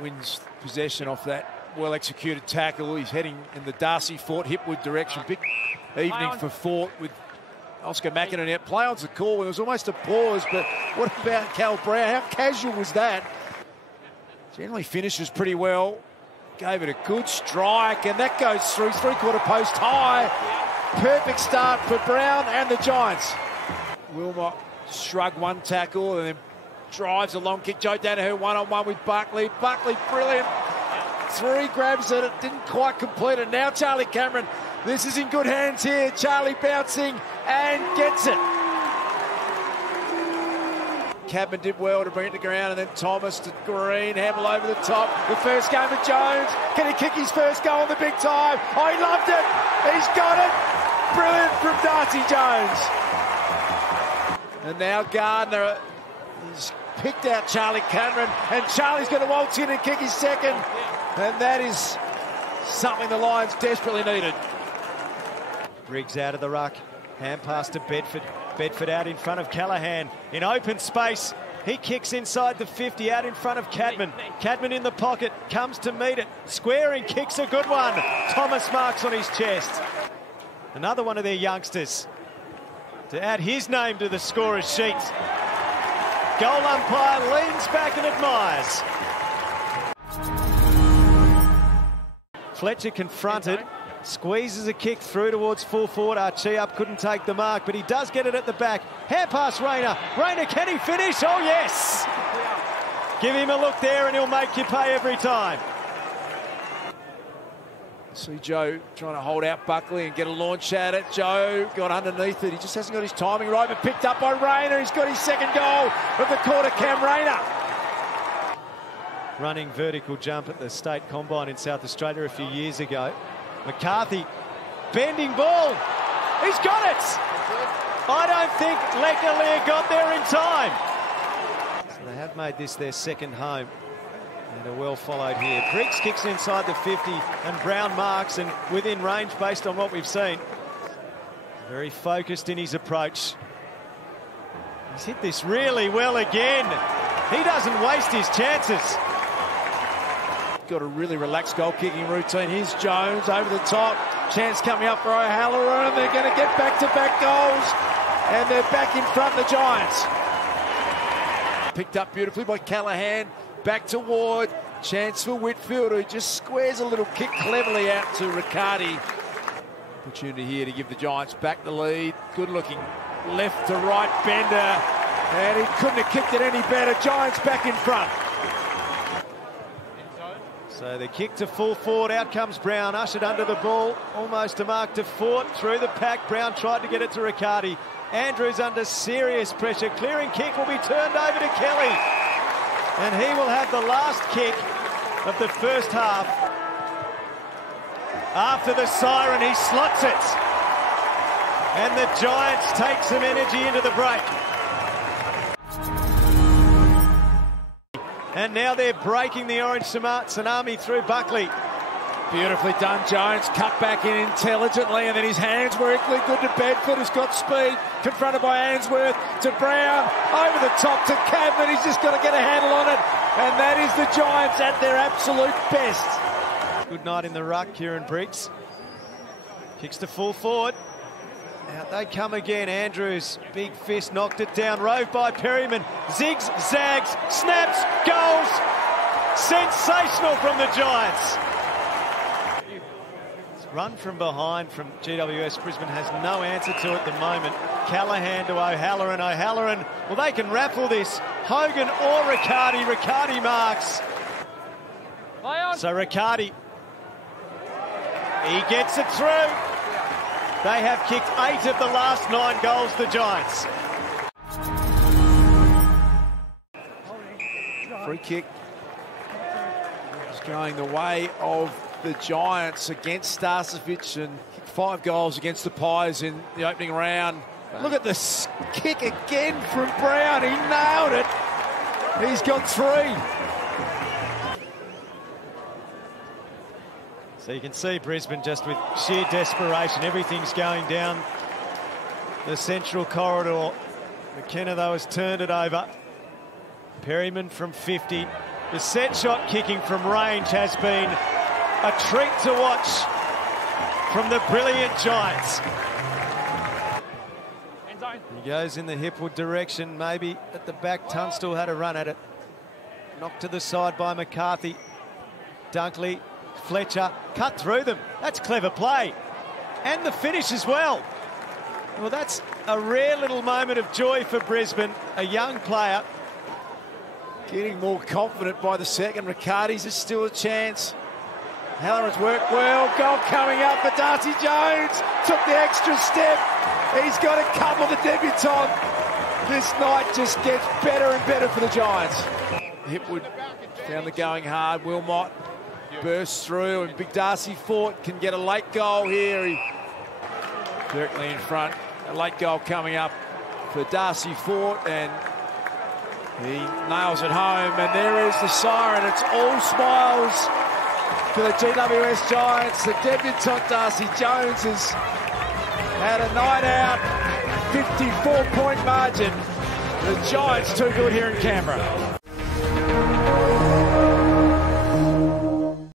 wins possession off that well-executed tackle. He's heading in the Darcy Fort Hipwood direction. Big evening for Fort with Oscar McInerney out. Play on's the call. There was almost a pause, but what about Cal Brown? How casual was that? Generally finishes pretty well. Gave it a good strike, and that goes through three-quarter post high. Perfect start for Brown and the Giants. Wilmot shrugged one tackle and then drives a long kick. Joe Danaher one-on-one with Buckley. Buckley, brilliant. 3 grabs at it, didn't quite complete it. Now Charlie Cameron, this is in good hands here. Charlie bouncing and gets it. Cadman did well to bring it to ground, and then Thomas to Green, Hamill over the top. The first game of Jones. Can he kick his first goal in the big time? Oh, he loved it. He's got it. Brilliant from Darcy Jones. And now Gardner, he's picked out Charlie Cameron, and Charlie's going to waltz in and kick his second. And that is something the Lions desperately needed. Briggs out of the ruck. Hand pass to Bedford. Bedford out in front of Callaghan. In open space. He kicks inside the 50 out in front of Cadman. Cadman in the pocket. Comes to meet it. Squaring kicks a good one. Thomas marks on his chest. Another one of their youngsters to add his name to the scorer's sheet. Goal umpire leans back and admires. Fletcher confronted, squeezes a kick through towards full forward. Archie-up couldn't take the mark, but he does get it at the back. Hand pass Rayner. Rayner, can he finish? Oh, yes! Give him a look there and he'll make you pay every time. See Joe trying to hold out Buckley and get a launch at it. Joe got underneath it. He just hasn't got his timing right, but picked up by Rayner. He's got his second goal of the quarter, Cam Rayner. Running vertical jump at the State Combine in South Australia a few years ago. McCarthy, bending ball. He's got it! I don't think Leclerc got there in time. So they have made this their second home. And a well followed here. Briggs kicks inside the 50 and Brown marks and within range based on what we've seen. Very focused in his approach. He's hit this really well again. He doesn't waste his chances. Got a really relaxed goal-kicking routine. Here's Jones over the top. Chance coming up for O'Halloran. They're going to get back-to-back goals. And they're back in front of the Giants. Picked up beautifully by Callaghan. Back to Ward. Chance for Whitfield, who just squares a little kick cleverly out to Riccardi. Opportunity here to give the Giants back the lead. Good-looking left to right bender. And he couldn't have kicked it any better. Giants back in front. So the kick to full forward, out comes Brown, ushered under the ball, almost a mark to Fort, through the pack. Brown tried to get it to Riccardi. Andrews under serious pressure, clearing kick will be turned over to Kelly. And he will have the last kick of the first half. After the siren, he slots it. And the Giants take some energy into the break. And now they're breaking the orange tsunami through Buckley. Beautifully done, Jones. Cut back in intelligently, and then his hands were equally good to Bedford, who's got speed. Confronted by Ainsworth to Brown. Over the top to Cadman. He's just got to get a handle on it. And that is the Giants at their absolute best. Good night in the ruck, Kieran Briggs. Kicks to full forward. Out they come again. Andrews, big fist, knocked it down. Rove by Perryman. Zigs, zags, snaps, goals. Sensational from the Giants. Run from behind from GWS. Brisbane has no answer to at the moment. Callaghan to O'Halloran. O'Halloran, well, they can raffle this. Hogan or Riccardi. Riccardi marks. So Riccardi, he gets it through. They have kicked 8 of the last 9 goals, the Giants. Free kick is going the way of the Giants against Starcevic, and 5 goals against the Pies in the opening round. Look at this kick again from Brown. He nailed it. He's got 3. So you can see Brisbane just with sheer desperation. Everything's going down the central corridor. McKenna, though, has turned it over. Perryman from 50. The set shot kicking from range has been a treat to watch from the brilliant Giants. He goes in the Hipwood direction, maybe at the back. Tunstall had a run at it. Knocked to the side by McCarthy. Dunkley, Fletcher, cut through them. That's clever play. And the finish as well. Well, that's a rare little moment of joy for Brisbane. A young player getting more confident by the second. Riccardi's is still a chance. Halloran's worked well. Goal coming up for Darcy Jones. Took the extra step. He's got a couple of the debutant. This night just gets better and better for the Giants. Hipwood found the going hard. Wilmot bursts through, and Big Darcy Fort can get a late goal here. Directly in front. A late goal coming up for Darcy Fort, and he nails it home. And there is the siren. It's all smiles for the GWS Giants. The debutant Darcy Jones has had a night out. 54-point margin. The Giants too good here in Canberra.